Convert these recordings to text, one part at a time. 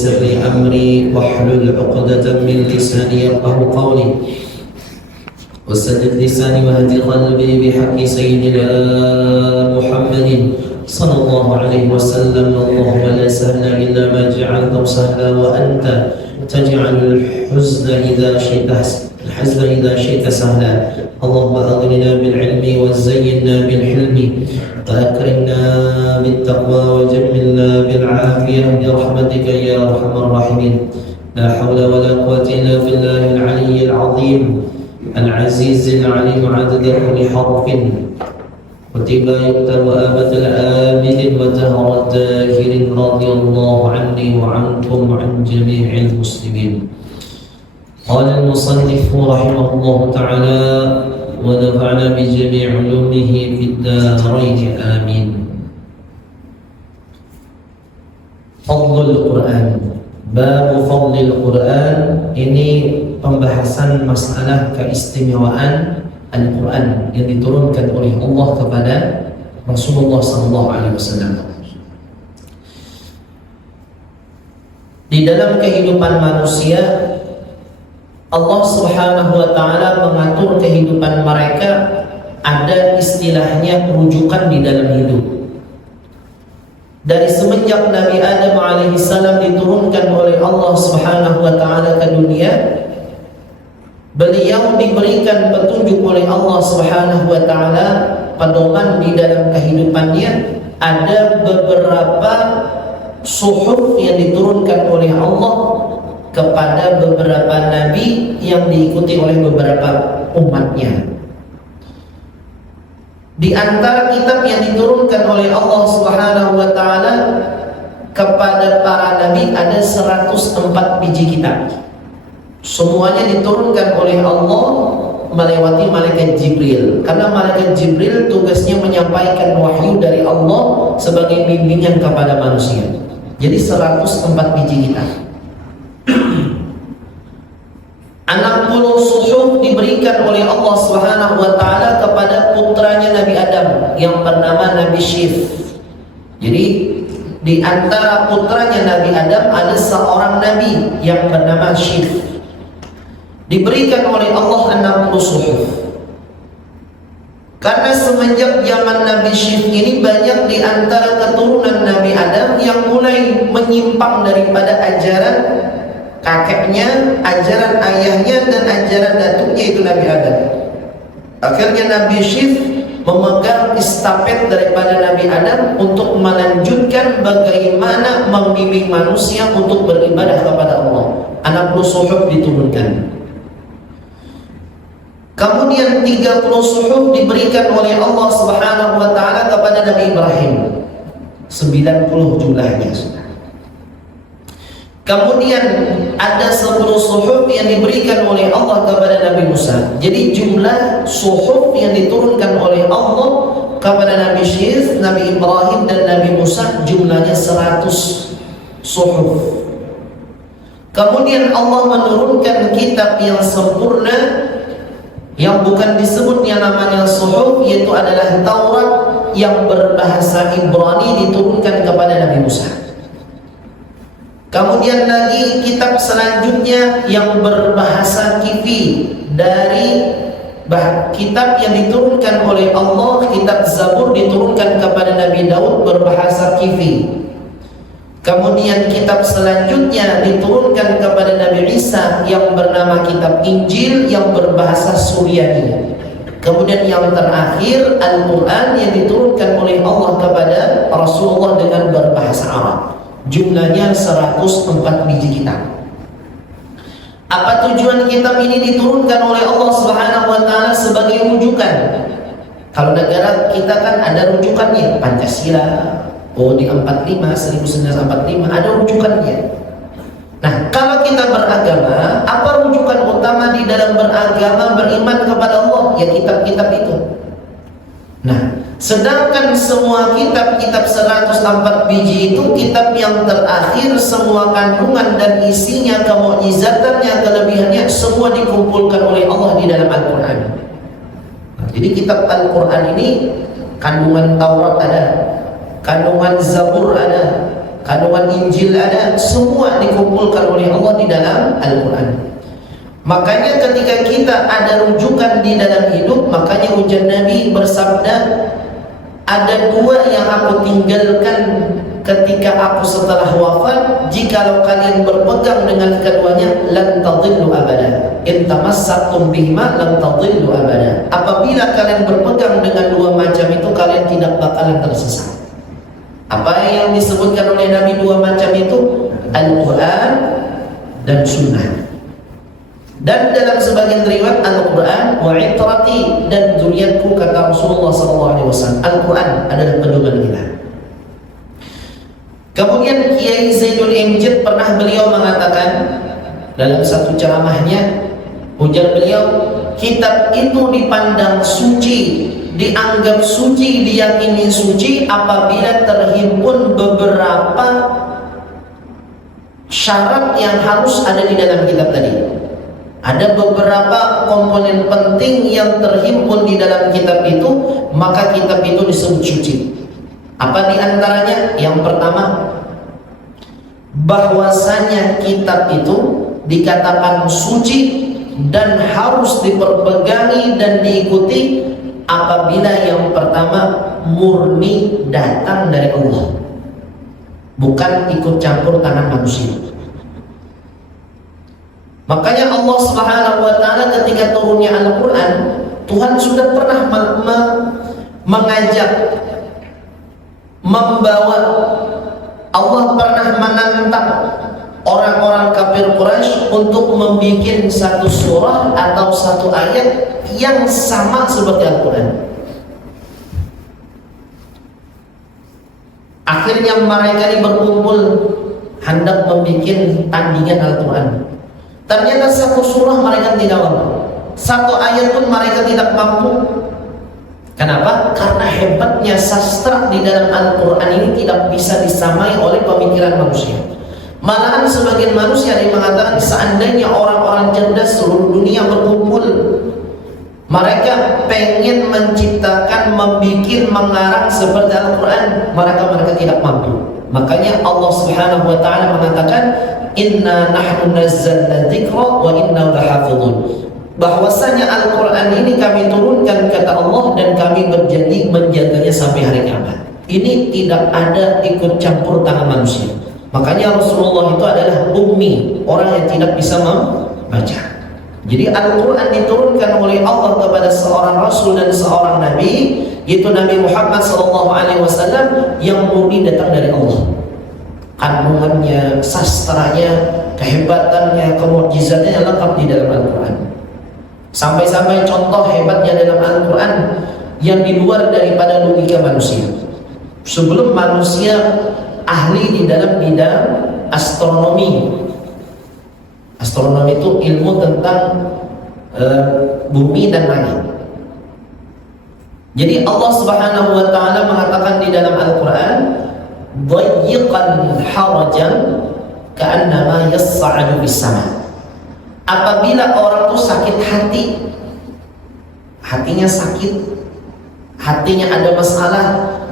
ويسر لي أمري واحلل عقدة من لساني يفقهوا قولي وسدد لساني واهد قلبي بحق سيدنا محمد صلى الله عليه وسلم. اللهم لا سهل إلا ما جعلته سهلا وأنت تجعل الحزن إذا شئت سهلا. اللهم أغننا بالعلم وزينا بالحلم وأكرمنا بالتقوى وجملنا بالعافية برحمتك يا أرحم الراحمين. لا حول ولا قوة إلا بالله العلي العظيم العزيز العليم عدد كل حرف وتبا يكتب آبة الآمن وزهر الداهر رضي الله عني وعنكم وعن جميع المسلمين. قال المصنف رحمه الله تعالى ونفعنا بجميع علومه في الدارين آمين. فضل القرآن. Bab fadlil Quran, ini pembahasan masalah keistimewaan Al-Quran yang diturunkan oleh Allah kepada Rasulullah SAW. Di dalam kehidupan manusia, Allah Subhanahu wa Ta'ala mengatur kehidupan mereka, ada istilahnya rujukan di dalam hidup. Dari semenjak Nabi Adam alaihissalam diturunkan oleh Allah Subhanahu wa Ta'ala ke dunia, beliau diberikan petunjuk oleh Allah Subhanahu wa Ta'ala, pedoman di dalam kehidupannya. Ada beberapa suhuf yang diturunkan oleh Allah kepada beberapa nabi yang diikuti oleh beberapa umatnya. Di antara kitab yang diturunkan oleh Allah Subhanahu wa Ta'ala kepada para nabi ada 104 biji kitab. Semuanya diturunkan oleh Allah melewati malaikat Jibril, karena malaikat Jibril tugasnya menyampaikan wahyu dari Allah sebagai bimbingan kepada manusia. Jadi 104 biji kitab. 60 suhuf diberikan oleh Allah Subhanahu wa Ta'ala kepada putranya Nabi Adam yang bernama Nabi Syif. Jadi di antara putranya Nabi Adam ada seorang nabi yang bernama Syif. Diberikan oleh Allah 60 suhuf. Karena semenjak zaman Nabi Syif ini banyak di antara keturunan Nabi Adam yang mulai menyimpang daripada ajaran kakeknya, ajaran ayahnya, dan ajaran datuknya, itu Nabi Adam. Akhirnya Nabi Syif memegang estafet daripada Nabi Adam untuk melanjutkan bagaimana membimbing manusia untuk beribadah kepada Allah. 60 suhuf diturunkan. Kemudian 30 suhuf diberikan oleh Allah Subhanahu wa Ta'ala kepada Nabi Ibrahim. 90 jumlahnya. Kemudian ada 10 suhuf yang diberikan oleh Allah kepada Nabi Musa. Jadi jumlah suhuf yang diturunkan oleh Allah kepada Nabi Syif, Nabi Ibrahim, dan Nabi Musa jumlahnya 100 suhuf. Kemudian Allah menurunkan kitab yang sempurna yang bukan disebut yang namanya suhuf, yaitu adalah Taurat yang berbahasa Ibrani diturunkan kepada Nabi Musa. Kemudian lagi kitab selanjutnya yang berbahasa Kifi dari kitab yang diturunkan oleh Allah, kitab Zabur diturunkan kepada Nabi Daud berbahasa Kifi. Kemudian kitab selanjutnya diturunkan kepada Nabi Isa yang bernama kitab Injil yang berbahasa Suryani. Kemudian yang terakhir Al-Quran yang diturunkan oleh Allah kepada Rasulullah dengan berbahasa Arab. Jumlahnya 104 biji kitab. Apa tujuan kitab ini diturunkan oleh Allah Subhanahu wa Ta'ala sebagai rujukan? Kalau negara kita kan ada rujukannya, Pancasila, UUD 45, 1945 ada rujukannya. Nah, kalau kita beragama, apa rujukan utama di dalam beragama, beriman kepada Allah? Ya kitab-kitab itu. Nah, sedangkan semua kitab-kitab 104 biji itu kitab yang terakhir, semua kandungan dan isinya, kemukjizatannya, kelebihannya semua dikumpulkan oleh Allah di dalam Al-Quran. Nah, jadi kitab Al-Quran ini kandungan Taurat ada, kandungan Zabur ada, kandungan Injil ada, semua dikumpulkan oleh Allah di dalam Al-Quran. Makanya ketika kita ada rujukan di dalam hidup, makanya ujar Nabi bersabda, ada dua yang aku tinggalkan ketika aku setelah wafat, jikalau kalian berpegang dengan keduanya, lan tadillu abada. In tamassaktum bihima lan tadillu abada. Apabila kalian berpegang dengan dua macam itu, kalian tidak bakalan tersesat. Apa yang disebutkan oleh Nabi dua macam itu? Al-Quran dan Sunnah. Dan dalam sebagian riwayat Al-Quran wa itrati, dan zuriatku, kata Rasulullah SAW. Al-Quran adalah pedoman kita. Kemudian Kiai Zainul Imjid pernah beliau mengatakan dalam satu ceramahnya, ujar beliau, kitab itu dipandang suci, dianggap suci, diyakini suci apabila terhimpun beberapa syarat yang harus ada di dalam kitab tadi. Ada beberapa komponen penting yang terhimpun di dalam kitab itu, maka kitab itu disebut suci. Apa di antaranya? Yang pertama, bahwasanya kitab itu dikatakan suci dan harus diperpegangi dan diikuti apabila yang pertama murni datang dari Allah, bukan ikut campur tangan manusia. Makanya Allah Subhanahu wa taala ketika turunnya Al-Qur'an, Tuhan sudah pernah mengajak, membawa, Allah pernah menantang orang-orang kafir Quraisy untuk membuat satu surah atau satu ayat yang sama seperti Al-Quran. Akhirnya mereka ini berkumpul hendak membuat tandingan Al-Quran. Ternyata satu surah mereka tidak mampu, satu ayat pun mereka tidak mampu. Kenapa? Karena hebatnya sastra di dalam Al-Quran ini tidak bisa disamai oleh pemikiran manusia. Malahan sebagian manusia yang mengatakan seandainya orang-orang cerdas seluruh dunia berkumpul, mereka pengen menciptakan, membuat, mengarang seperti Al-Quran, mereka tidak mampu. Makanya Allah Subhanahu wa taala mengatakan, inna nahnu nazzalna dzikra wa inna lahafizun. Bahwasanya Al-Quran ini kami turunkan, kata Allah, dan kami berjanji menjaganya sampai hari kiamat. Ini tidak ada ikut campur tangan manusia. Makanya Rasulullah itu adalah ummi, orang yang tidak bisa membaca. Jadi Al-Quran diturunkan oleh Allah kepada seorang Rasul dan seorang Nabi, yaitu Nabi Muhammad SAW, yang murni datang dari Allah. Kandungannya, sastranya, kehebatannya, kemukjizatnya lengkap di dalam Al-Quran. Sampai-sampai contoh hebatnya dalam Al-Quran yang di luar daripada logika manusia. Sebelum manusia ahli di dalam bidang astronomi. Astronomi itu ilmu tentang bumi dan langit. Jadi Allah Subhanahu wa taala mengatakan di dalam Al-Quran, "Dayyiqan harajan ka'annama yas'adu bis-sama." Apabila orang itu sakit hati, hatinya sakit, hatinya ada masalah,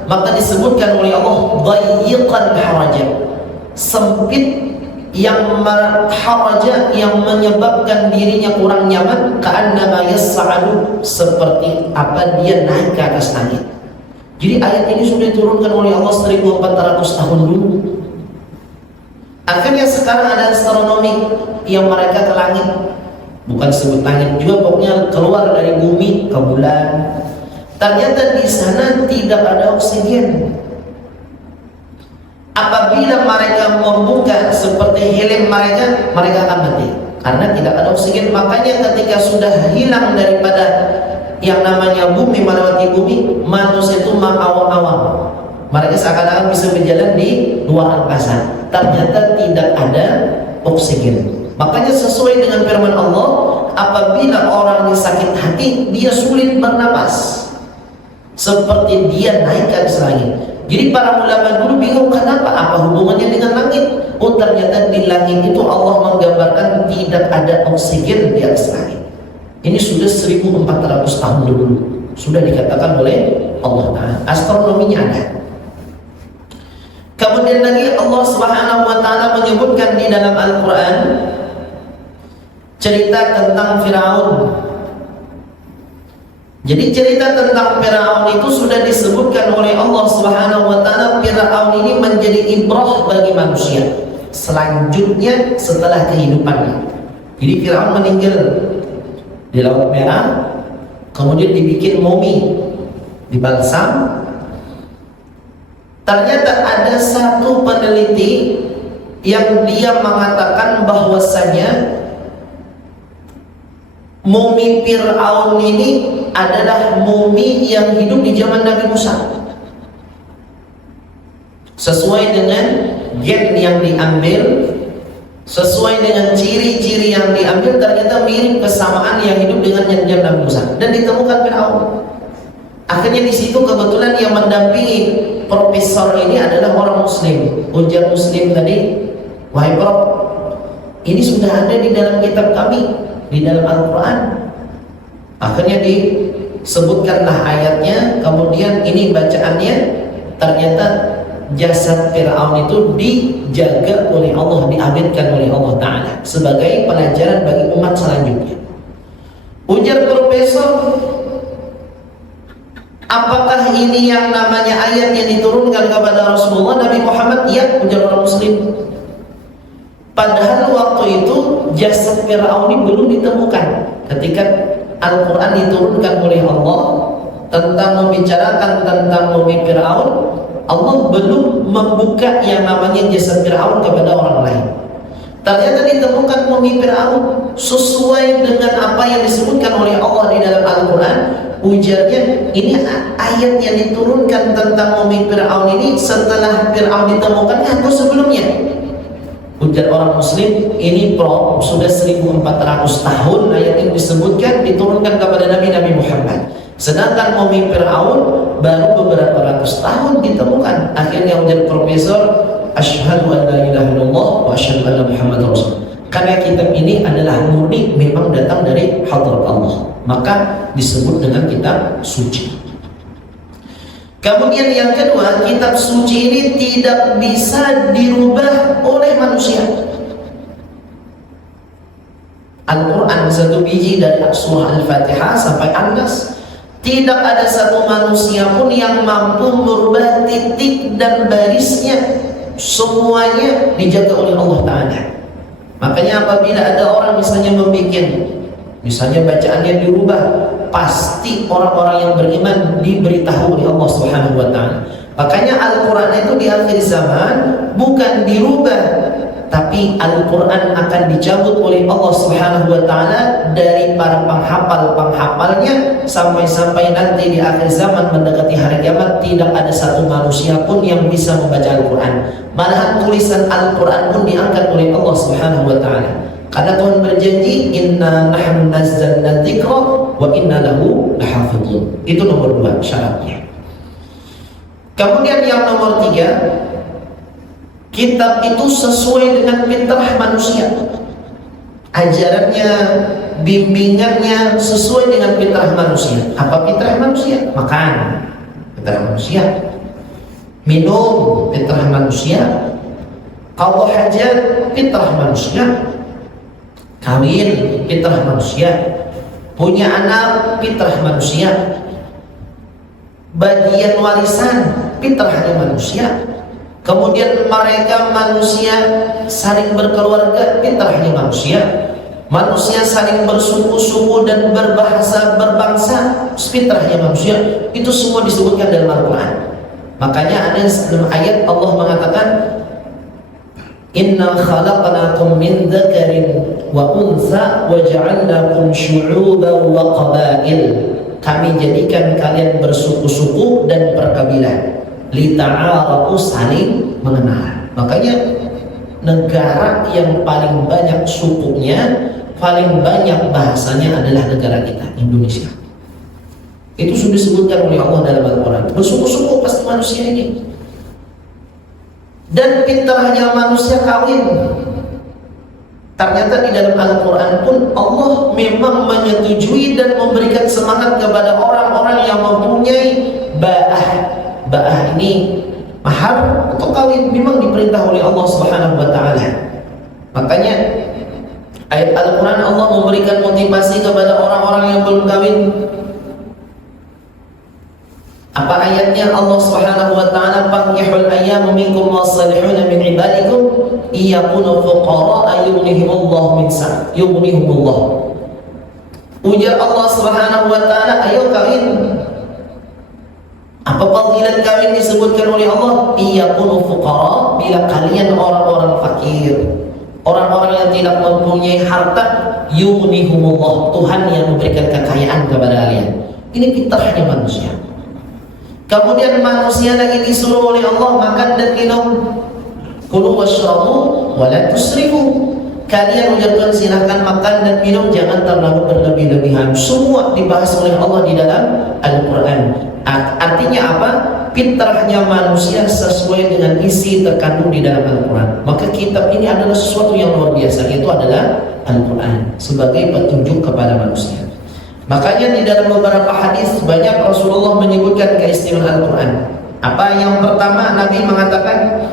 maka disebutkan oleh Allah dayyiqan harajan, sempit, yang haraja, yang menyebabkan dirinya kurang nyaman, ka'annama yas'adu, seperti apa dia naik ke atas langit. Jadi ayat ini sudah diturunkan oleh Allah 1400 tahun dulu. Akhirnya sekarang ada astronomi yang mereka ke langit, bukan sebut langit juga, pokoknya keluar dari bumi ke bulan. Ternyata di sana tidak ada oksigen. Apabila mereka membuka seperti helm mereka akan mati karena tidak ada oksigen. Makanya ketika sudah hilang daripada yang namanya bumi, melewati bumi, manusia itu awam-awam. Mereka seakan-akan bisa berjalan di luar angkasa. Ternyata tidak ada oksigen. Makanya sesuai dengan firman Allah, apabila orang yang sakit hati, dia sulit bernapas, seperti dia naik ke atas langit. Jadi para ulama dulu bingung, kenapa? Apa hubungannya dengan langit? Oh, ternyata di langit itu Allah menggambarkan tidak ada oksigen di atas langit. Ini sudah 1400 tahun dulu sudah dikatakan oleh Allah Ta'ala. Astronominya ada. Kemudian lagi Allah Subhanahu wa taala menyebutkan di dalam Al-Qur'an cerita tentang Firaun. Jadi cerita tentang Firaun itu sudah disebutkan oleh Allah Subhanahu wa taala. Firaun ini menjadi ibrah bagi manusia selanjutnya setelah kehidupannya. Jadi Firaun meninggal di Laut Merah, kemudian dibikin mumi, dibalsam. Ternyata ada satu peneliti yang dia mengatakan bahwasanya mumi Fir'aun ini adalah mumi yang hidup di zaman Nabi Musa. Sesuai dengan gen yang diambil, sesuai dengan ciri-ciri yang diambil, ternyata mirip kesamaan yang hidup dengan zaman Nabi Musa. Dan ditemukan Fir'aun. Akhirnya di situ kebetulan yang mendampingi profesor ini adalah orang Muslim. Ujar Muslim tadi, wahai Prof, ini sudah ada di dalam kitab kami, di dalam Al-Quran. Akhirnya disebutkanlah ayatnya, kemudian ini bacaannya. Ternyata jasad Fir'aun itu dijaga oleh Allah, diabadkan oleh Allah Ta'ala sebagai pelajaran bagi umat selanjutnya. Ujar profesor, apakah ini yang namanya ayat yang diturunkan kepada Rasulullah Nabi Muhammad? Ya, ujar orang Muslim. Padahal waktu itu jasad Fir'aun ini belum ditemukan. Ketika Al-Quran diturunkan oleh Allah tentang membicarakan tentang mumi Fir'aun, Allah belum membuka yang namanya jasad Fir'aun kepada orang lain. Ternyata ditemukan mumi Fir'aun sesuai dengan apa yang disebutkan oleh Allah di dalam Al-Quran. Ujarnya, ini ayat yang diturunkan tentang mumi Fir'aun ini setelah Fir'aun ditemukan atau sebelumnya? Ujar orang Muslim, ini Prof, sudah 1400 tahun ayat yang disebutkan diturunkan kepada Nabi Muhammad. Sedangkan mumi Fir'aun baru beberapa ratus tahun ditemukan. Akhirnya ujar profesor, asyhadu an la ilaha illallah wa asyhadu anna Muhammadar Rasul. Karena kitab ini adalah murni memang datang dari hadrat Allah, maka disebut dengan kitab suci. Kemudian yang kedua, kitab suci ini tidak bisa dirubah oleh manusia. Al-Quran satu biji dari surah Al-Fatihah sampai An-Nas, tidak ada satu manusia pun yang mampu merubah titik dan barisnya. Semuanya dijaga oleh Allah Ta'ala. Makanya apabila ada orang misalnya misalnya bacaannya dirubah, pasti orang-orang yang beriman diberitahu oleh Allah Subhanahu wa taala. Makanya Al-Qur'an itu di akhir zaman bukan dirubah, tapi Al-Qur'an akan dicabut oleh Allah Subhanahu wa taala dari para penghafal-penghafalnya sampai nanti di akhir zaman mendekati hari kiamat tidak ada satu manusia pun yang bisa membaca Al-Qur'an. Malahan tulisan Al-Qur'an pun diangkat oleh Allah Subhanahu wa taala. Karena Tuhan berjanji, inna nahnu nazzalna dzikra wa inna lahu lahafidhun. Itu nomor 2 syaratnya. Kemudian yang nomor 3, kitab itu sesuai dengan fitrah manusia. Ajarannya, bimbingannya sesuai dengan fitrah manusia. Apa fitrah manusia? Makan, fitrah manusia. Minum, fitrah manusia. Qadha hajat, fitrah manusia. Kawin, fitrah manusia. Punya anak, fitrah manusia. Bagian warisan, fitrahnya manusia. Kemudian mereka manusia saling berkeluarga, fitrahnya manusia. Manusia saling bersuku-suku dan berbahasa, berbangsa, fitrahnya manusia. Itu semua disebutkan dalam Al-Quran. Makanya ada dalam ayat Allah mengatakan, inna khalaqnakum min dzakarin wa untha wa ja'alnakum syu'uban wa qabail. Kami jadikan kalian bersuku-suku dan berkabilah, lita'arafu, saling mengenal. Makanya negara yang paling banyak sukunya, paling banyak bahasanya adalah negara kita, Indonesia. Itu sudah disebutkan oleh Allah dalam Al-Quran. Bersuku-suku pasti manusia ini. Dan fitrahnya manusia kawin. Ternyata di dalam Al-Quran pun Allah memang menyetujui dan memberikan semangat kepada orang-orang yang mempunyai ba'ah. Ba'ah ini mahar untuk kawin memang diperintah oleh Allah Subhanahu wa taala. Makanya ayat Al-Qur'an Allah memberikan motivasi kepada orang-orang yang belum kawin. Apa ayatnya? Allah Subhanahu wa taala, "Fankihul ayyama minkum was-salihuna min ibadikum iyakunu fuqara yughnihimullahu min sa'." Yughnihimullah. Ujar Allah Subhanahu wa taala, ayo kawin. Apa fadilat kawin disebutkan oleh Allah? Iyakunu fuqara, bila kalian orang-orang fakir, orang-orang yang tidak mempunyai harta, yughnihumullah, Tuhan yang memberikan kekayaan kepada kalian. Ini fitrahnya manusia. Kemudian manusia lagi disuruh oleh Allah makan dan minum. Kulu washrabu wa la tusrifu. Kalian ujarkan silahkan makan dan minum, jangan terlalu berlebih-lebihan. Semua dibahas oleh Allah di dalam Al-Quran. Artinya apa? Fitrahnya manusia sesuai dengan isi terkandung di dalam Al-Quran. Maka kitab ini adalah sesuatu yang luar biasa, yaitu adalah Al-Quran sebagai petunjuk kepada manusia. Makanya di dalam beberapa hadis banyak Rasulullah menyebutkan keistimewaan Al-Quran. Apa yang pertama? Nabi mengatakan,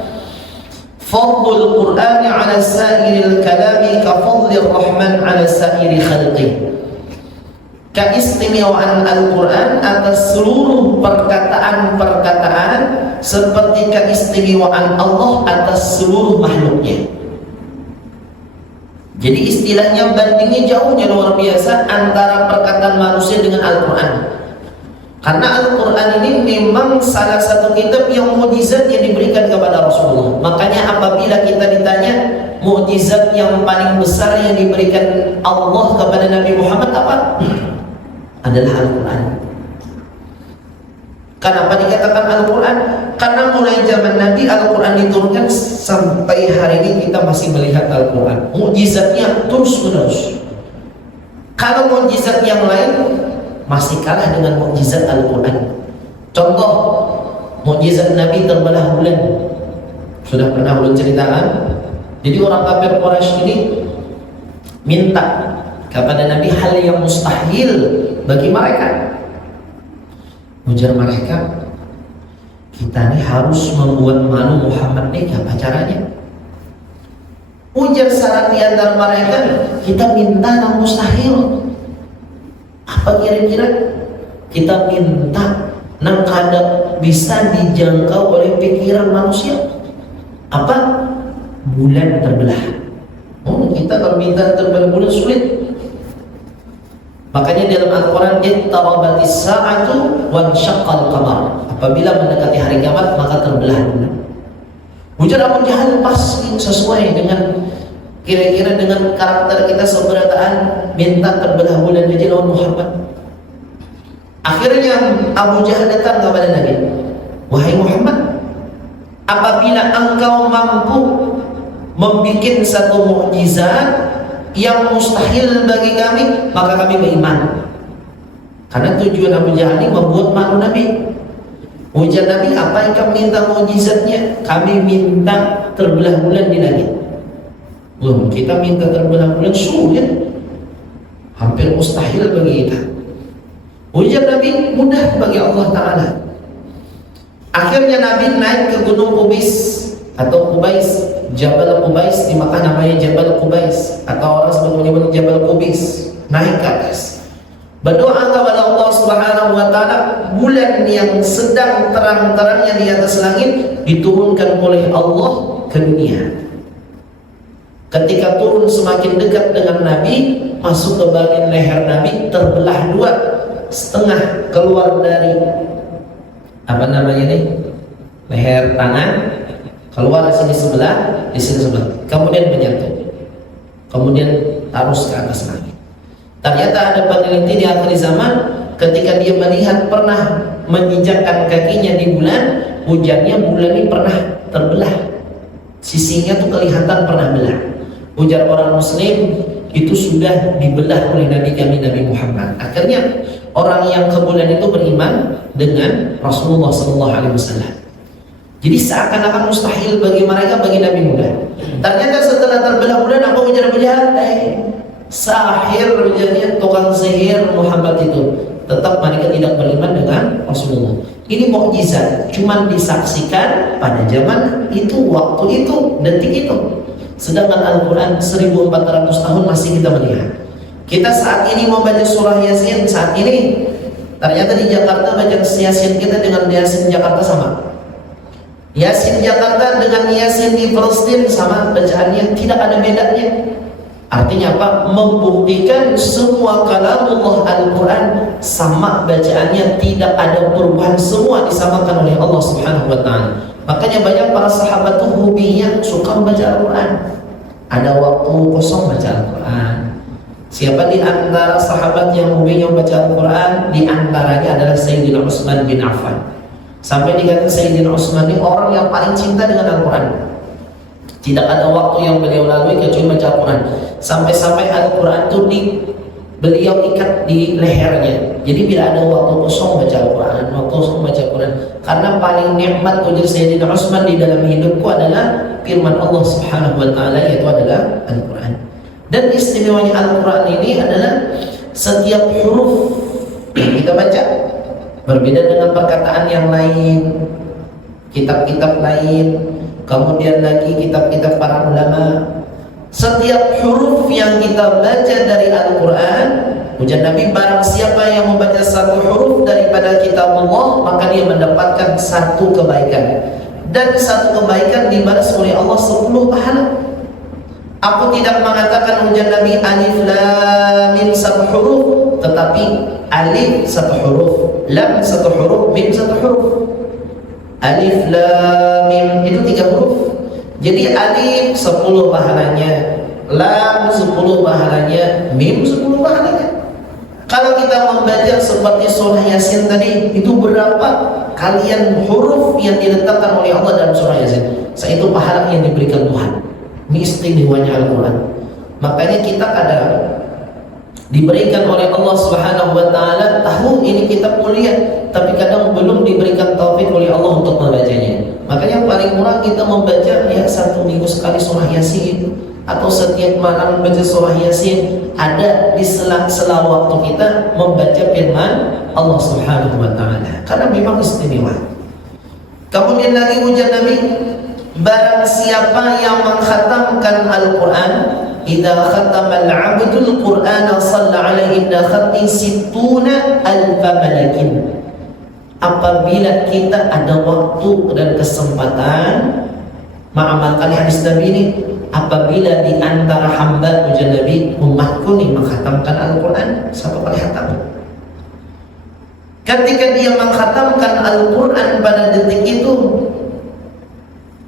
Fadlul Qur'ani ala sa'iril kalami ka fadlir rahman ala sa'iri khalqih. Keistimewaan Al-Quran atas seluruh perkataan-perkataan seperti keistimewaan Allah atas seluruh makhluknya. Jadi istilahnya bandingnya jauhnya luar biasa antara perkataan manusia dengan Al-Quran. Karena Al-Quran ini memang salah satu kitab yang mukjizat yang diberikan kepada Rasulullah. Makanya apabila kita ditanya mukjizat yang paling besar yang diberikan Allah kepada Nabi Muhammad apa? Adalah Al-Quran. Kenapa dikatakan Al-Quran? Karena mulai zaman Nabi Al-Quran diturunkan sampai hari ini kita masih melihat Al-Quran. Mukjizatnya terus menerus. Kalau mukjizat yang lain masih kalah dengan mukjizat Al-Quran. Contoh, mukjizat Nabi terbelah bulan. Sudah pernah ulun ceritakan. Jadi orang kafir Quraisy ini minta kepada Nabi hal yang mustahil bagi mereka. Ujar mereka, kita ini harus membuat malu Muhammad nih, apa caranya? Ujar saran di antara mereka, kita minta yang mustahil. Apa kira-kira? Kita minta yang kada bisa dijangkau oleh pikiran manusia. Apa? Bulan terbelah. Oh, kita kalau minta terbelah bulan sulit. Makanya dalam Al-Quran, iqtarabatis sa'atu wansyaqqal qamar. Apabila mendekati hari kiamat maka terbelah bulan. Ujar Abu Jahal pas sesuai dengan kira-kira dengan karakter kita seberataan minta terbelah bulan aja lawan Muhammad. Akhirnya Abu Jahal datang kepada Nabi. Wahai Muhammad, apabila engkau mampu membuat satu mukjizat yang mustahil bagi kami, maka kami beriman. Karena tujuan Abu Jahal ini membuat malu Nabi. Ujar Nabi, apa yang kami minta mukjizatnya? Kami minta terbelah bulan di langit. Belum, kita minta terbelah bulan sulit, hampir mustahil bagi kita. Ujar Nabi, mudah bagi Allah Ta'ala. Akhirnya Nabi naik ke Gunung Qubais atau Qubais, Jabal Qubais, di Makkah namanya Jabal Qubais, atau orang sebut menyebut Jabal Qubais. Naik ke atas, berdoa kepada Allah Subhanahu wa taala, bulan yang sedang terang-terangnya di atas langit diturunkan oleh Allah ke dunia. Ketika turun semakin dekat dengan Nabi, masuk ke bagian leher Nabi, terbelah dua, setengah keluar dari apa namanya nih, leher tangan, keluar di sini sebelah, di sini sebelah, kemudian menyatu, kemudian tarus ke atas langit. Ternyata ada peneliti di akhir zaman, ketika dia melihat pernah menginjakkan kakinya di bulan, ujarnya bulan ini pernah terbelah, sisinya tuh kelihatan pernah belah. Ujar orang Muslim, itu sudah dibelah oleh Nabi kami, Nabi Muhammad. Akhirnya orang yang ke bulan itu beriman dengan Rasulullah SAW. Jadi seakan-akan mustahil bagi mereka, bagi Nabi mudah. Ternyata setelah terbelah bulan, apa ujar Abu Jahal? Sahir, ujarnya tukang sihir Muhammad itu. Tetap mereka tidak beriman dengan Rasulullah. Ini mukjizat, cuman disaksikan pada zaman itu, waktu itu, detik itu. Sedangkan Al-Quran 1400 tahun masih kita melihat. Kita saat ini mau baca surah Yasin, saat ini ternyata di Jakarta baca Yasin kita dengan Yasin Jakarta sama. Yasin Jakarta dengan Yasin di Palestina sama bacaannya, tidak ada bedanya. Artinya apa? Membuktikan semua kalamullah Al-Quran sama bacaannya, tidak ada perubahan, semua disamakan oleh Allah Subhanahu wa Ta'ala. Makanya banyak para sahabat tuh hobinya suka membaca Al-Quran. Ada waktu kosong baca Al-Quran. Siapa di antara sahabat yang hobinya membaca Al-Quran? Di antaranya adalah Sayyidina Utsman bin Affan. Sampai dikatakan Sayyidina Utsman ini orang yang paling cinta dengan Al-Quran. Tidak ada waktu yang beliau lalui kecuali baca Al-Quran. Sampai-sampai Al-Quran itu beliau ikat di lehernya. Jadi bila ada waktu kosong baca Al-Quran, waktu kosong baca Al-Quran. Karena paling nikmat ujar Sayyidina Utsman di dalam hidupku adalah firman Allah Subhanahu wa Ta'ala, yaitu adalah Al-Quran. Dan istimewanya Al-Quran ini adalah setiap huruf yang kita baca berbeda dengan perkataan yang lain, kitab-kitab lain, kemudian lagi kitab-kitab para ulama. Setiap huruf yang kita baca dari Al-Quran, ujar Nabi, barang siapa yang membaca satu huruf daripada kitab Allah, maka dia mendapatkan satu kebaikan, dan satu kebaikan dibalas oleh Allah 10 pahala. Aku tidak mengatakan, ujar Nabi, alif lam mim satu huruf, tetapi alif satu huruf, lam satu huruf, mim satu huruf. Alif lam mim itu 3 huruf. Jadi alif 10 pahalanya, lam 10 pahalanya, mim 10 pahalanya. Kalau kita membaca seperti surah Yasin tadi, itu berapa kalian huruf yang diletakkan oleh Allah dalam surah Yasin? Itu pahala yang diberikan Tuhan. Ini istimewanya Al-Quran. Makanya kita ada diberikan oleh Allah Subhanahu wa Ta'ala, tahu ini kitab mulia, tapi kadang belum diberikan taufik oleh Allah untuk membacanya. Makanya paling murah kita membaca ya 1 minggu sekali surah Yasin, atau setiap malam membaca surah Yasin. Ada di sela-sela waktu kita membaca firman Allah Subhanahu wa Ta'ala, karena memang istimewa. Kemudian lagi ujar Nabi, barang siapa yang mengkhatamkan Al-Quran, idza khatamal 'abdul Qur'ana shalla 'alaihi inda khatti 60 alf malakin. Apabila kita ada waktu dan kesempatan mengamalkan hadis Nabi ini, apabila di antara hamba ujar Nabi umatku nih mengkhatamkan Al-Quran 1 kali khatam, ketika dia mengkhatamkan Al-Quran pada detik itu,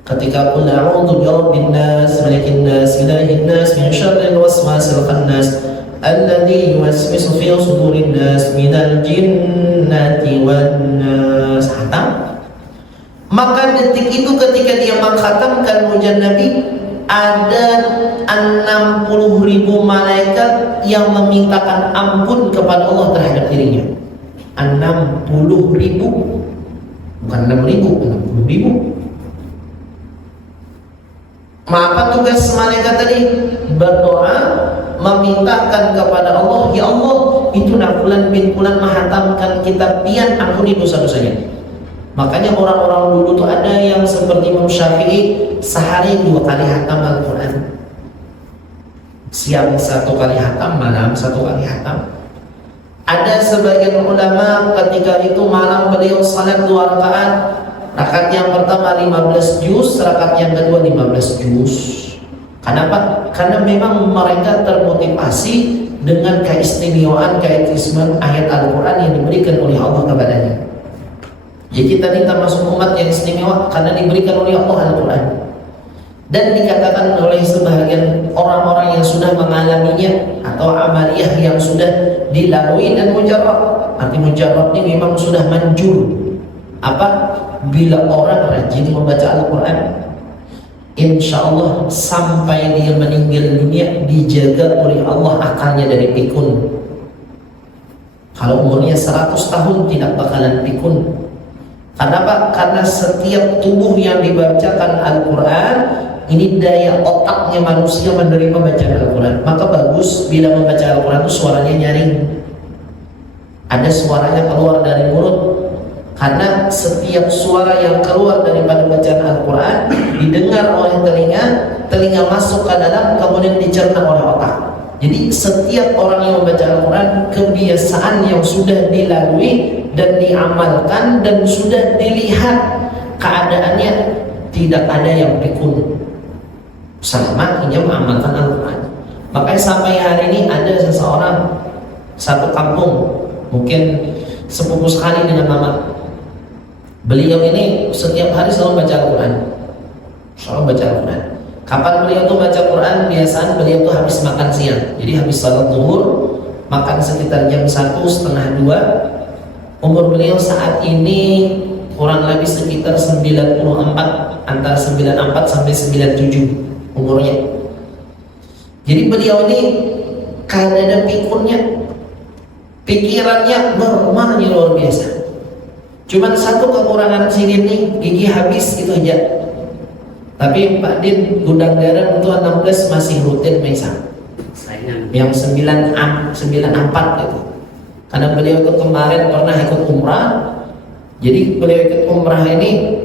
ketika qul a'udzu birabbin nas, malikin nas, ilahin nas, min syarril waswasil khannas, alladzi yuwaswisu fi sudurin nas, minal jinnati wan nas. Khatam. Maka detik itu ketika dia mengkhatamkan ujar Nabi, ada 60.000 malaikat yang memintakan ampun kepada Allah terhadap dirinya. 60.000, bukan 6.000, 60.000. Maka tugas malaikat tadi berdoa, memintakan kepada Allah, ya Allah, itu nak fulan bin fulan menghatamkan kitab pian, ampuni dosa-dosanya. Makanya orang-orang dulu tuh ada yang seperti Imam Syafi'i sehari 2 kali hatam Al-Quran. Siang 1 kali hatam, malam 1 kali hatam. Ada sebagian ulama ketika itu malam beliau salat 2 rakaat. Rakaat yang pertama 15 juz, rakaat yang kedua 15 juz. Kenapa? Karena memang mereka termotivasi dengan keistimewaan, keistimewaan ayat Al-Quran yang diberikan oleh Allah kepadanya. Jadi kita ini termasuk umat yang istimewa karena diberikan oleh Allah Al-Quran. Dan dikatakan oleh sebagian orang-orang yang sudah mengalaminya atau amaliyah yang sudah dilalui dan mujarrab. Arti mujarrab ini memang sudah manjur. Apa? Bila orang rajin membaca Al-Quran, insya Allah sampai dia meninggal dunia dijaga oleh Allah akalnya dari pikun. Kalau umurnya 100 tahun tidak bakalan pikun. Kenapa? Karena setiap tubuh yang dibacakan Al-Quran, ini daya otaknya manusia menerima bacaan Al-Quran. Maka bagus bila membaca Al-Quran itu suaranya nyaring, ada suaranya keluar dari mulut. Karena setiap suara yang keluar daripada bacaan Al-Quran didengar oleh telinga masuk ke dalam, kemudian dicerna oleh otak. Jadi setiap orang yang membaca Al-Quran, kebiasaan yang sudah dilalui dan diamalkan dan sudah dilihat keadaannya, tidak ada yang pikun selama ia mengamalkan Al-Quran. Makanya sampai hari ini ada seseorang satu kampung, mungkin sepupu sekali dengan mama. Beliau ini setiap hari selalu baca Al-Quran. Selalu baca Al-Quran. Kapan beliau tuh baca Quran? Biasanya beliau tuh habis makan siang. Jadi habis salat zuhur, makan sekitar jam 1:30, 2. Umur beliau saat ini kurang lebih sekitar 94, antara 94 sampai 97 umurnya. Jadi beliau ini kadang pikunnya, pikirannya normalnya luar biasa. Cuman satu kekurangan sini nih, gigi habis itu aja. Tapi Pak Din, gudang garam itu 16 masih rutin mesan. Yang 94 gitu. Karena beliau itu kemarin pernah ikut umrah. Jadi beliau ikut umrah ini,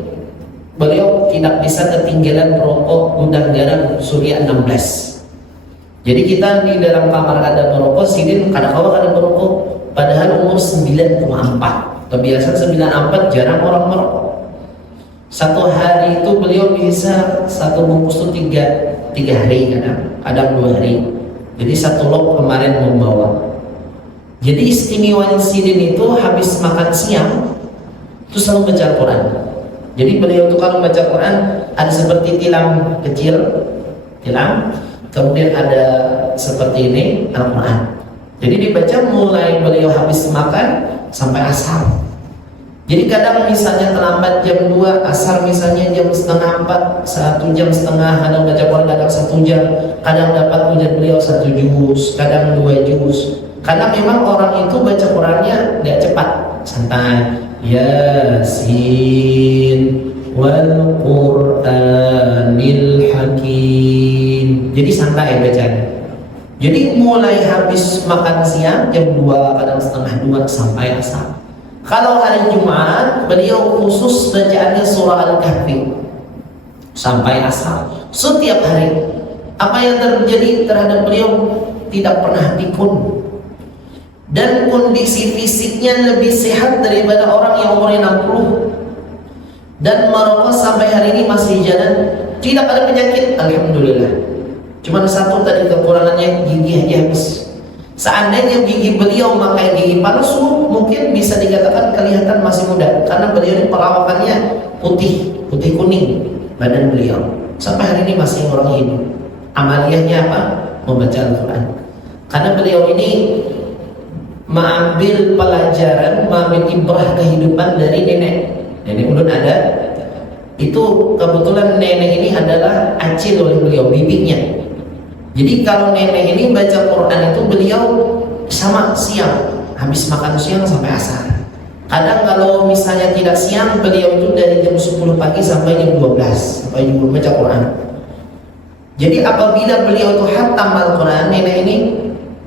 beliau tidak bisa ketinggalan merokok gudang garam Surya 16. Jadi kita di dalam kamar ada merokok, Sidin kadang-kadang ada merokok, padahal umur 9,4. Kebiasaan 94 jarang orang merokok. Satu hari itu beliau bisa satu bungkus itu tiga hari, kadang 2 hari. Jadi satu log kemarin membawa. Jadi istimewanya Sidin itu habis makan siang itu selalu baca Al-Quran. Jadi beliau itu kalau baca Quran ada seperti tilam kecil, kemudian ada seperti ini Al-Quran. Jadi dibaca mulai beliau habis makan sampai asar. Jadi kadang misalnya terlambat jam 2, asar misalnya jam 3:30, 1 jam setengah, kadang baca Quran kadang 1 jam, kadang dapat ujian beliau 1 juz, kadang 2 juz. Karena memang orang itu baca Qurannya nggak cepat, santai. Yasin wal Qur'anil Hakim. Jadi santai bacanya. Jadi mulai habis makan siang jam 2, kadang 1:30 sampai asar. Kalau hari Jumat beliau khusus bacaannya surah Al-Kahfi sampai asar setiap hari. Apa yang terjadi terhadap beliau? Tidak pernah pikun, dan kondisi fisiknya lebih sehat daripada orang yang umurnya 60 dan merokok sampai hari ini masih jalan, tidak ada penyakit, alhamdulillah. Cuma satu tadi kekurangannya, gigi aja habis. Seandainya gigi beliau pakai gigi palsu, mungkin bisa dikatakan kelihatan masih muda, karena beliau ini perawakannya putih kuning badan beliau. Sampai hari ini masih orang hidup. Amaliyahnya apa? Membaca Al-Quran. Karena beliau ini mengambil pelajaran, mengambil ibrah kehidupan dari nenek ulun ada. Itu kebetulan nenek ini adalah acil oleh beliau, bibinya. Jadi kalau nenek ini baca Quran itu beliau sama siang, habis makan siang sampai asar. Kadang kalau misalnya tidak siang, beliau itu dari jam 10 pagi sampai jam 12 sampai jam baca Quran. Jadi apabila beliau itu khatam Al-Quran, nenek ini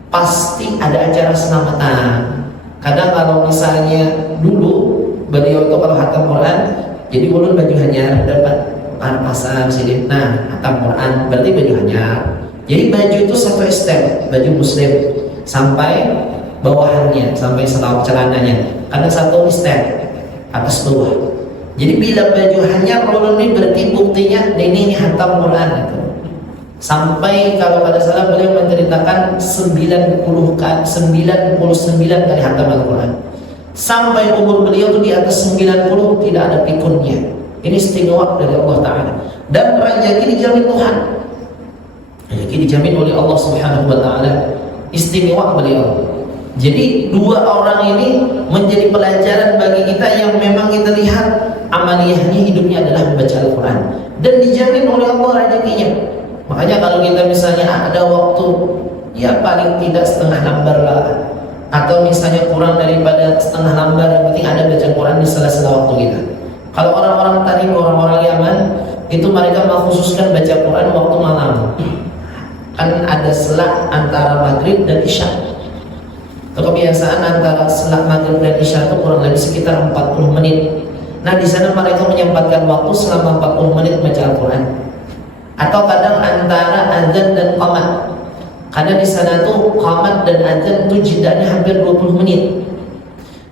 pasti ada acara selamatan. Kadang kalau misalnya dulu beliau itu kalau khatam Quran, jadi ulun baju hanyar dapat pasar sini. Nah, khatam Quran berarti baju hanyar. Jadi baju itu satu step, baju muslim sampai bawahannya, sampai selawat celananya. Karena satu step atas bawah. Jadi bila baju hanyar ulun ini berarti buktinya ini khatam Quran itu. Sampai kalau pada salah beliau menceritakan 99 kali khatam Al-Quran. Sampai umur beliau itu di atas 90 tidak ada pikunnya. Ini istimewa dari Allah Ta'ala. Dan rezeki dijamin Tuhan. Rezeki dijamin oleh Allah Subhanahu wa Ta'ala. Istimewa beliau. Jadi dua orang ini menjadi pelajaran bagi kita yang memang kita lihat amaliyahnya hidupnya adalah membaca Al-Quran. Dan dijamin oleh Allah rezekinya. Makanya kalau kita misalnya ada waktu, ya paling tidak setengah lembar lah, atau misalnya kurang daripada setengah lembar, yang penting ada baca Quran di sela-sela waktu kita. Kalau orang-orang tadi, orang-orang Yaman, itu mereka mengkhususkan baca Quran waktu malam. Kan ada selang antara maghrib dan isya. Kebiasaan antara selang maghrib dan isya itu kurang lebih sekitar 40 menit. Nah, di sana mereka menyempatkan waktu selama 40 menit baca Al-Quran. Atau kadang antara azan dan qamat. Karena di sana tuh qamat dan azan tuh jedanya hampir 20 menit.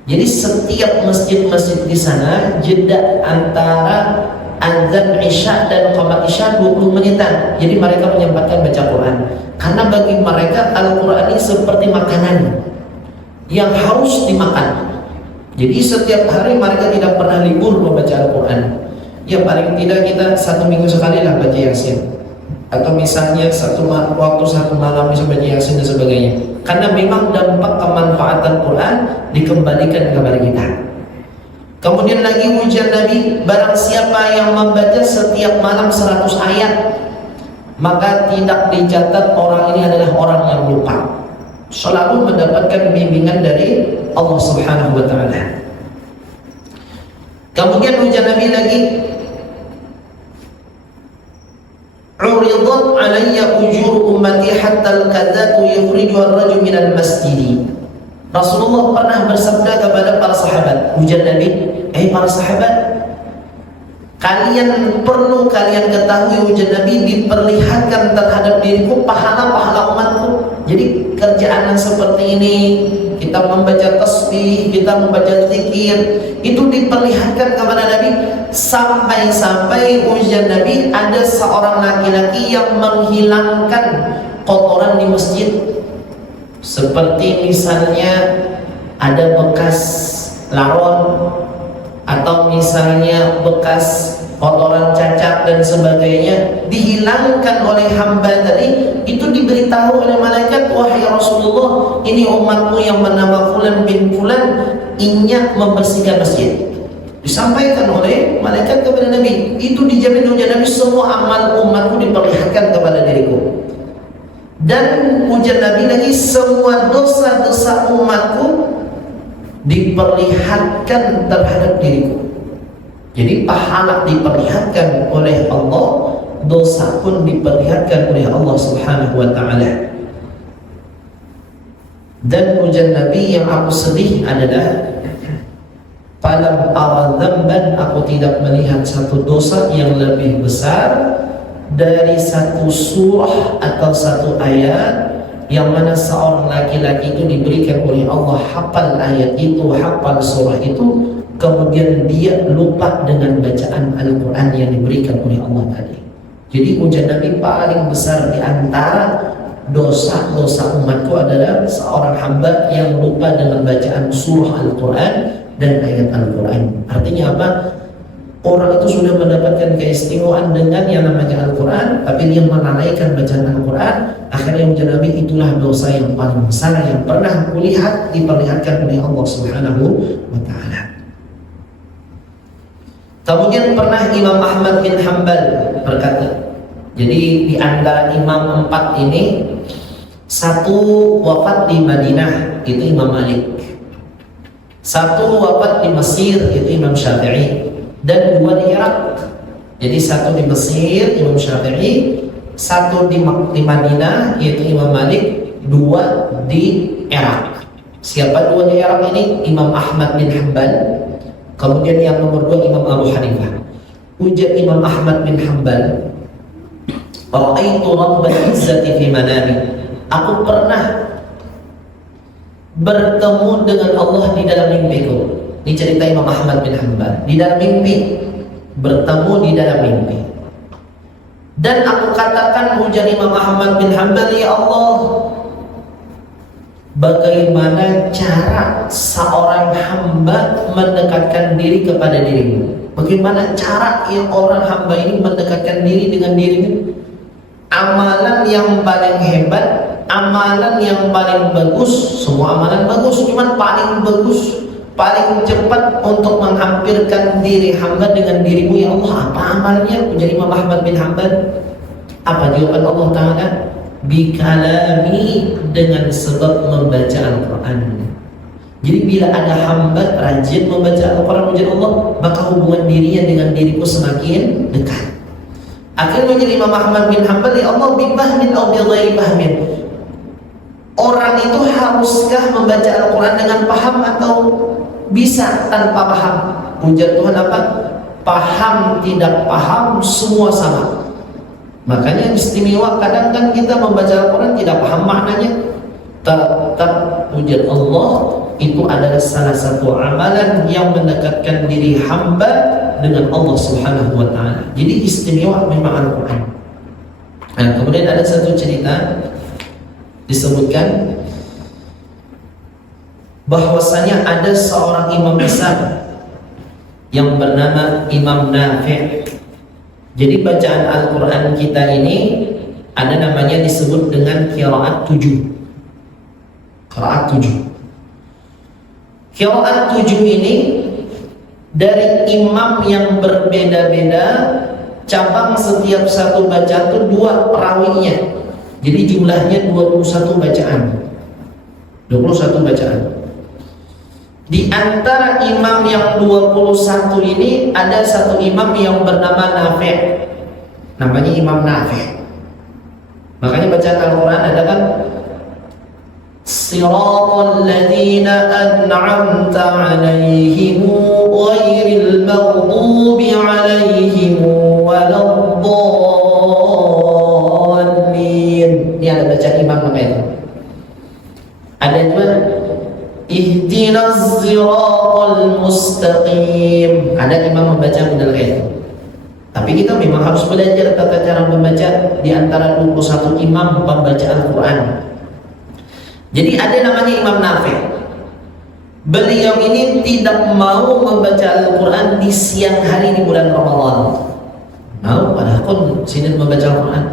Jadi setiap masjid-masjid di sana jeda antara azan isya dan qamat isya 20 menitan. Jadi mereka menyempatkan baca Quran. Karena bagi mereka Al-Quran ini seperti makanan yang harus dimakan. Jadi setiap hari mereka tidak pernah libur membaca Al-Quran. Ya paling tidak kita 1 minggu sekali lah baca Yasin. Atau misalnya waktu satu malam bisa baca Yasin dan sebagainya. Karena memang dampak kemanfaatan Quran dikembalikan kepada kita. Kemudian lagi ujian Nabi, barang siapa yang membaca setiap malam 100 ayat, maka tidak dicatat orang ini adalah orang yang lupa. Selalu mendapatkan bimbingan dari Allah Subhanahu wa ta'ala. Kemudian ujian Nabi lagi, uridat alayya ujur ummati hatta al-kadatu yukhriju ar-rajul minal masjidi. Rasulullah pernah bersabda kepada para sahabat, ujian Nabi, para sahabat, kalian perlu kalian ketahui ujian Nabi diperlihatkan terhadap diriku pahala-pahala umatku. Jadi kerjaan yang seperti ini, kita membaca tasbih, kita membaca zikir, itu diperlihatkan kepada Nabi sampai-sampai ujian Nabi ada seorang laki-laki yang menghilangkan kotoran di masjid. Seperti misalnya ada bekas laron, atau misalnya bekas kotoran cacat dan sebagainya dihilangkan oleh hamba tadi, itu diberitahu oleh malaikat, wahai Rasulullah, ini umatmu yang bernama Fulan bin Fulan ingat membersihkan masjid. Disampaikan oleh malaikat kepada Nabi, itu dijamin oleh Nabi, semua amal umatku diperlihatkan kepada diriku. Dan ujian Nabi lagi, semua dosa-dosa umatku diperlihatkan terhadap diriku. Jadi pahala diperlihatkan oleh Allah, dosa pun diperlihatkan oleh Allah Subhanahu wa ta'ala. Dan ujian Nabi yang aku sedih adalah, falam ara dzamban, aku tidak melihat satu dosa yang lebih besar dari satu surah atau satu ayat yang mana seorang laki-laki itu diberikan oleh Allah hafal ayat itu, hafal surah itu, kemudian dia lupa dengan bacaan Al-Quran yang diberikan oleh Allah tadi. Jadi ujian Nabi paling besar di antara dosa-dosa umatku adalah seorang hamba yang lupa dengan bacaan surah Al-Quran dan ayat Al-Quran. Artinya apa? Orang itu sudah mendapatkan keistimewaan dengan yang namanya Al-Quran, tapi dia melalaikan bacaan Al-Quran. Akhirnya ujian Nabi, itulah dosa yang paling besar yang pernah kulihat diperlihatkan oleh Allah Subhanahu wa ta'ala. Kemudian pernah Imam Ahmad bin Hanbal berkata, jadi di antara imam 4 ini, satu wafat di Madinah, itu Imam Malik. Satu wafat di Mesir, itu Imam Syafi'i. Dan 2 di Irak. Jadi satu di Mesir, Imam Syafi'i, satu di Madinah, yaitu Imam Malik, 2 di Irak. Siapa 2 di Irak ini? Imam Ahmad bin Hanbal. Kemudian yang nomor 2 Imam Abu Hanifah. Ujar Imam Ahmad bin Hanbal, ra'aitu rabbal izzati fi manami. Aku pernah bertemu dengan Allah di dalam mimpiku. Ini cerita Imam Ahmad bin Hanbal. Di dalam mimpi, bertemu di dalam mimpi. Dan aku katakan, ujar Imam Ahmad bin Hanbal, ya Allah, bagaimana cara seorang hamba mendekatkan diri kepada dirimu? Bagaimana cara orang hamba ini mendekatkan diri dengan dirimu? Amalan yang paling hebat, amalan yang paling bagus, semua amalan bagus, cuman paling bagus, paling cepat untuk menghampirkan diri hamba dengan dirimu, ya Allah, apa amalnya? Ujar Imam Ahmad bin Hanbal. Apa jawaban Allah Ta'ala? Bikalami, dengan sebab membaca Al-Quran. Jadi bila ada hamba rajin membaca Al-Quran, ujar Allah, maka hubungan dirinya dengan diriku semakin dekat. Akhirnya jadi Imam Ahmad bin Hanbal, ya Allah, bibahmin atau bighairi bahmin, Orang itu haruskah membaca Al-Quran dengan paham atau bisa tanpa paham? Ujar Tuhan apa? Paham tidak paham semua sama. Makanya istimewa kadang kan kita membaca Al-Quran tidak paham maknanya. Tetap ujar Allah itu adalah salah satu amalan yang mendekatkan diri hamba dengan Allah Subhanahu wa Ta'ala. Jadi istimewa memang Al-Quran. Nah, kemudian ada satu cerita disebutkan bahwasanya ada seorang imam besar yang bernama Imam Nafi'. Jadi bacaan Al-Quran kita ini ada namanya disebut dengan qiraat 7. Qiraat 7. Qiraat 7 ini dari imam yang berbeda-beda, cabang setiap satu bacaan itu 2 perawinya. Jadi jumlahnya 21 bacaan. 21 bacaan. Di antara imam yang 21 ini ada satu imam yang bernama Nafi'. Namanya Imam Nafi'. Makanya bacaan Al-Quran ada kan Siratal ladzina an'amta 'alaihim ghairil maghdubi 'alaihim waladdallin. Ini ada bacaan imam namanya. Ada juga Ihdinas siratal mustaqim. Ada imam membaca model kayak itu. Tapi kita memang harus belajar tata cara membaca di antara 21 imam pembaca Al-Quran. Jadi ada namanya Imam Nafi'. Beliau ini tidak mau membaca Al-Quran di siang hari di bulan Ramadan. Mau padahal pun sini membaca Al-Quran.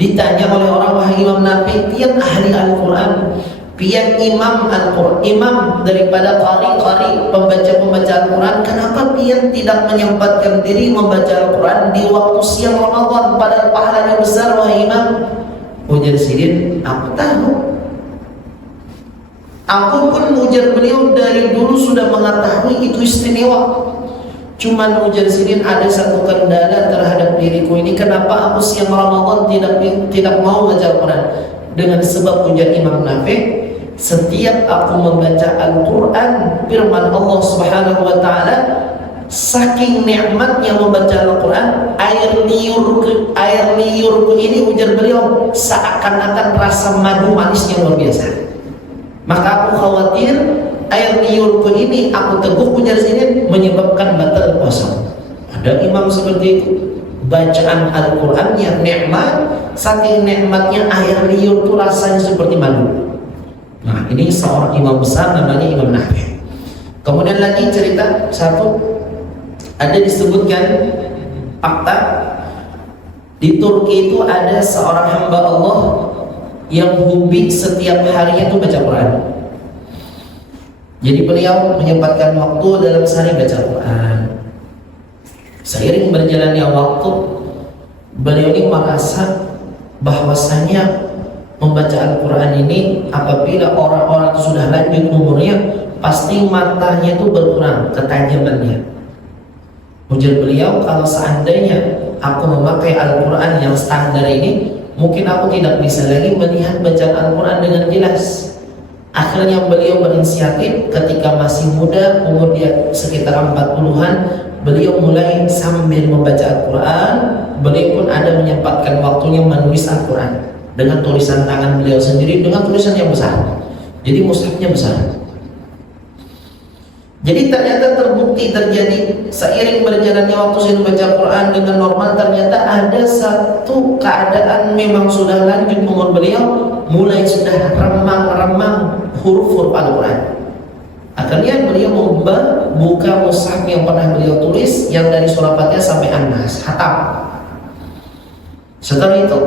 Ditanya oleh orang, wahai Imam Nafi', tiap ahli Al-Quran, pian imam Al-Quran, imam daripada qari-qari, pembaca-pembaca Al-Quran, kenapa pian tidak menyempatkan diri membaca Al-Quran di waktu siang Ramadan padahal pahalanya besar, wahai imam? Ujar Sidin, aku tahu. Aku pun ujar beliau dari dulu sudah mengetahui itu istimewa. Cuman ujar Sidin ada satu kendala terhadap diriku ini, kenapa aku siang Ramadan tidak mau baca Al-Quran? Dengan sebab ujar Imam Nafi', setiap aku membaca Al-Quran firman Allah Subhanahu wa Ta'ala, saking nikmatnya membaca Al-Quran, air liurku ini ujar beliau seakan-akan rasa madu manisnya luar biasa. Maka aku khawatir air liurku ini, aku teguh ujar sini, menyebabkan batal puasa. Ada imam seperti itu, bacaan Al-Qurannya nikmat, saking nikmatnya air liur itu rasanya seperti madu. Nah, ini seorang imam besar namanya Imam Nafi'. Kemudian lagi cerita satu, ada disebutkan fakta di Turki itu ada seorang hamba Allah yang hobi setiap harinya itu baca Quran. Jadi beliau menyempatkan waktu dalam sehari baca Quran. Seiring berjalannya waktu, beliau ini merasa bahwasanya membaca Al-Quran ini apabila orang-orang itu sudah lanjut umurnya, pasti matanya itu berkurang ketajamannya. Ujar beliau, kalau seandainya aku memakai Al-Quran yang standar ini, mungkin aku tidak bisa lagi melihat bacaan Al-Quran dengan jelas. Akhirnya beliau berinisiatif ketika masih muda, umur dia sekitar 40-an, beliau mulai sambil membaca Al-Quran. Beliau pun ada menyempatkan waktunya menulis Al-Quran dengan tulisan tangan beliau sendiri, dengan tulisan yang besar. Jadi mushafnya besar. Jadi ternyata terbukti terjadi seiring berjalannya waktu saya membaca Quran dengan normal, ternyata ada satu keadaan memang sudah lanjut umur beliau, mulai sudah remang-remang huruf-huruf Al-Quran. Akhirnya beliau membuka mushaf yang pernah beliau tulis yang dari surah Fatihah sampai An-Nas, khatam. Setelah itu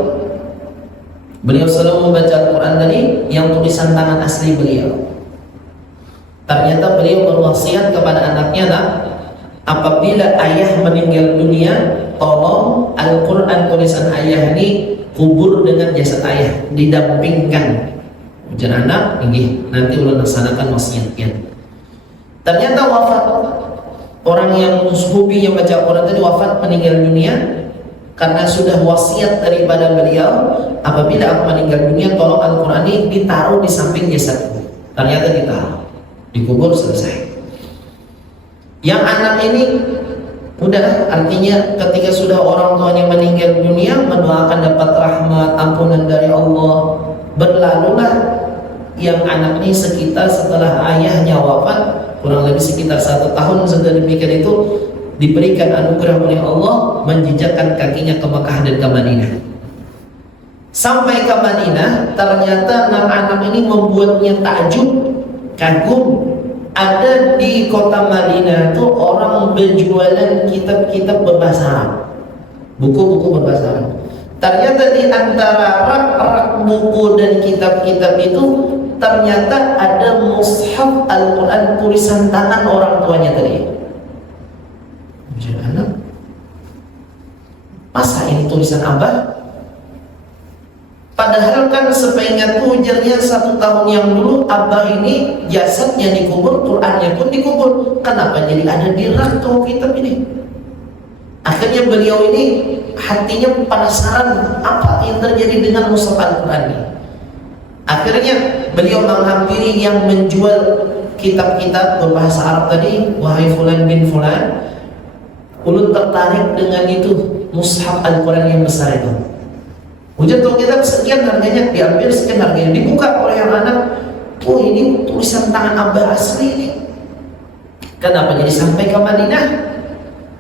beliau selalu membaca Al-Quran tadi yang tulisan tangan asli beliau. Ternyata beliau berwasiat kepada anaknya, nak, apabila ayah meninggal dunia, tolong Al-Quran tulisan ayah ini kubur dengan jasad ayah, didampingkan. Ujar anak, ini nanti ulah laksanakan wasiatnya. Ternyata wafat orang yang hobi yang baca Al-Quran tadi, wafat meninggal dunia. karena sudah wasiat daripada beliau, apabila aku meninggal dunia tolong Al-Quran ini ditaruh di samping jasadku. Ternyata ditaruh, dikubur, selesai. Yang anak ini udah, artinya ketika sudah orang tuanya meninggal dunia, mendoakan dapat rahmat, ampunan dari Allah. Berlalulah yang anak ini sekitar setelah ayahnya wafat, kurang lebih sekitar 1 tahun setelah demikian itu, diberikan anugerah oleh Allah menjejakkan kakinya ke Mekah dan ke Madinah. Sampai ke Madinah, ternyata anak ini membuatnya takjub, kagum. Ada di kota Madinah itu orang berjualan kitab-kitab berbahasa Arab, buku-buku berbahasa Arab. Ternyata di antara rak-rak buku dan kitab-kitab itu ternyata ada mushaf Al-Quran tulisan tangan orang tuanya tadi. Anak, masa ini tulisan abah? Padahal kan sepeingatku ujarnya 1 tahun yang dulu abah ini jasadnya dikubur, Qurannya pun dikubur. Kenapa jadi ada di rak tuh kitab ini? Akhirnya beliau ini hatinya penasaran apa yang terjadi dengan mushaf Al-Quran ini. Akhirnya beliau menghampiri yang menjual kitab-kitab berbahasa Arab tadi. Wahai fulan bin fulan, ulun tertarik dengan itu mushaf Al-Quran yang besar itu. Ujar tuh kitab sekian harganya, diambil sekian harganya, dibuka oleh yang anak. Oh, ini tulisan tangan abah asli ini. Kenapa jadi sampai ke Madinah?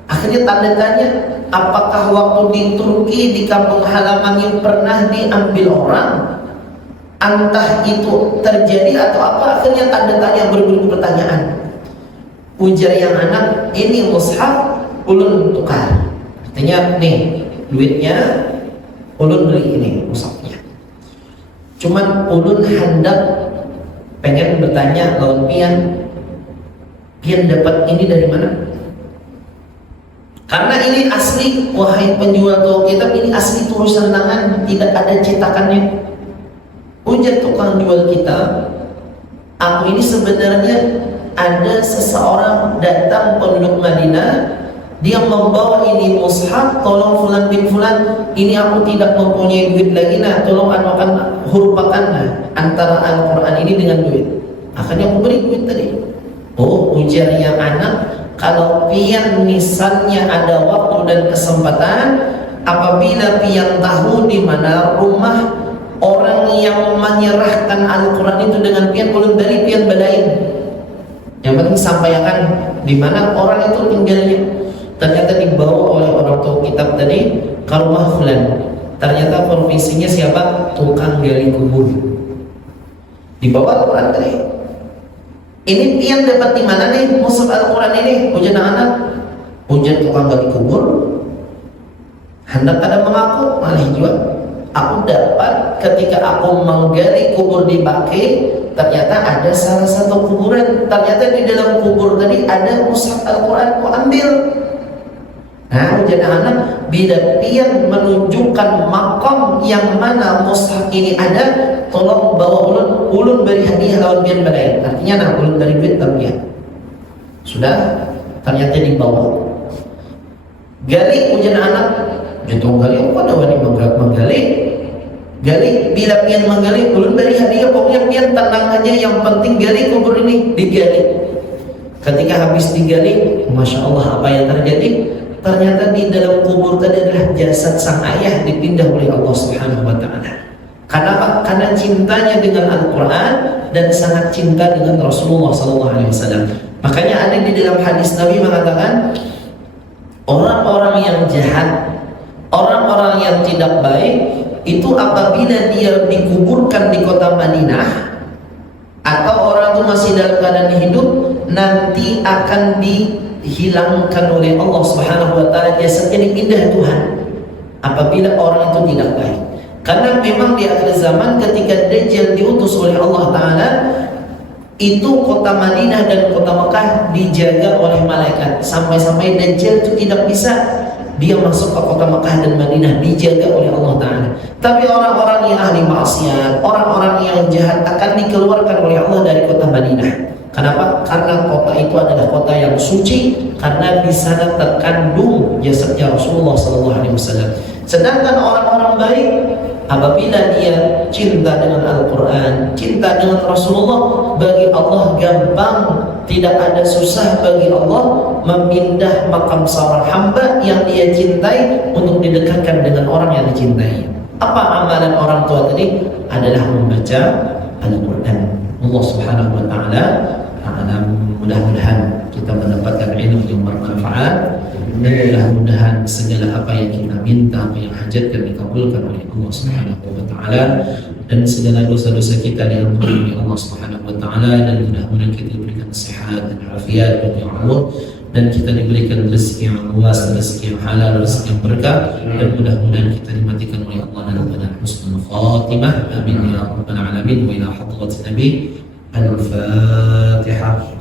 Akhirnya tanda tanya, apakah waktu di Turki di kampung halamannya pernah diambil orang? Entah itu terjadi atau apa? Akhirnya tanda tanya, berburu pertanyaan. Ujar yang anak, ini mushaf ulun tukar. Artinya nih duitnya ulun beli ini mushafnya. Cuman ulun hendak pengen bertanya lawan pian dapat ini dari mana? Karena ini asli, wahai penjual toko kitab, ini asli tulisan tangan, tidak ada cetakannya. Ujar tukang jual kitab, aku ini sebenarnya ada seseorang datang penduduk Madinah, dia membawa ini mushaf, tolong fulan bin fulan, ini aku tidak mempunyai duit lagi, nah tolong akan hurupakan nah, antara Al-Quran ini dengan duit. Akhirnya aku beri duit tadi. Oh, ujar yang anak, kalau pian misalnya ada waktu dan kesempatan, apabila pian tahu di mana rumah orang yang menyerahkan Al-Quran itu dengan pian, ulun dari pian badain. Yang penting sampaikan di mana orang itu tinggalnya. Ternyata dibawa oleh orang tua kitab tadi ke rumah fulan. Ternyata profesinya siapa? Tukang gali kubur. Dibawa Al-Quran tadi. Ini pian dapat di mana nih mushaf Al-Quran ini? Ujar anak, ujar tukang gali kubur. Hendak ada mengaku, malah jual. Aku dapat ketika aku menggali kubur di Baki, ternyata ada salah satu kuburan. Ternyata di dalam kubur tadi ada mushaf Al-Quran. Aku ambil. Nah, ujar anak, bila pian menunjukkan makam yang mana mushaf ini ada, tolong bawa ulun beri hadiah lawan pian badai. Artinya nah, ulun beri duit terbiak. Sudah, ternyata dibawa. Gali, ujar anak, jatuh gali, aku ada wani menggali. Gali, bila pian menggali, ulun beri hadiah. Pokoknya pian tenang aja, yang penting gali kubur ini, digali. Ketika habis digali, Masya Allah, apa yang terjadi? Ternyata di dalam kubur tadi adalah jasad sang ayah dipindah oleh Allah Subhanahu wa Ta'ala. Kenapa? Karena cintanya dengan Al-Quran dan sangat cinta dengan Rasulullah SAW. Makanya ada di dalam hadis Nabi mengatakan, orang-orang yang jahat, orang-orang yang tidak baik, itu apabila dia dikuburkan di kota Madinah atau orang itu masih dalam keadaan hidup, nanti akan dihilangkan oleh Allah Subhanahu wa Ta'ala, jasadnya dipindah Tuhan apabila orang itu tidak baik. Karena memang di akhir zaman ketika Dajjal diutus oleh Allah Ta'ala, itu kota Madinah dan kota Mekah dijaga oleh malaikat sampai-sampai Dajjal itu tidak bisa dia masuk ke kota Mekah dan Madinah, dijaga oleh Allah Ta'ala. Tapi orang-orang yang ahli maksiat, orang-orang yang jahat akan dikeluarkan oleh Allah dari kota Madinah. Kenapa? Karena kota itu adalah kota yang suci, karena di sana terkandung jasadnya Rasulullah SAW. Sedangkan orang-orang baik, apabila dia cinta dengan Al-Quran, cinta dengan Rasulullah, bagi Allah gampang, tidak ada susah bagi Allah memindah makam seorang hamba yang dia cintai untuk didekatkan dengan orang yang dicintai. Apa amalan orang tua tadi? Adalah membaca Al-Quran. Allah Subhanahu wa Ta'ala mudah-mudahan kita mendapatkan ilmu yang bermanfaat, mudah-mudahan segala apa yang kita minta, apa yang hajatkan dikabulkan oleh Allah Subhanahu wa Ta'ala, dan segala dosa-dosa kita diampuni oleh Allah Subhanahu wa Ta'ala, dan mudah-mudahan kita diberikan sehat dan afiat dan umur, dan kita diberikan rezeki yang luas, rezeki yang halal, rezeki yang berkah, dan mudah-mudahan kita dimatikan oleh Allah dalam keadaan husnul khatimah. Amin ya rabbal alamin. Wa ila hadratin nabi al-Fatihah.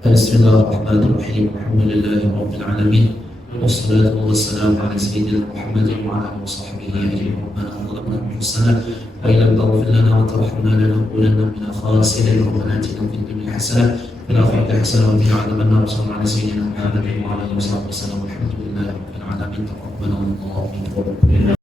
Bismillahirrahmanirrahim. Alhamdulillahi rabbil alamin. Wassalatu wassalamu ala sayyidina Muhammadin wa ala alihi washabbihi ajma'in. Rabbana zalamna anfusana wa illam taghfir lana wa tarhamna lanakunanna minal khasirin. Rabbana atina fid dunya hasanah wa fil akhirati hasanah wa qina adzabannar. Sallallahu ala sayyidina Muhammadin wa ala alihi washabbihi wasallam. Alhamdulillahi rabbil alamin. Taqabbalallahu minkum.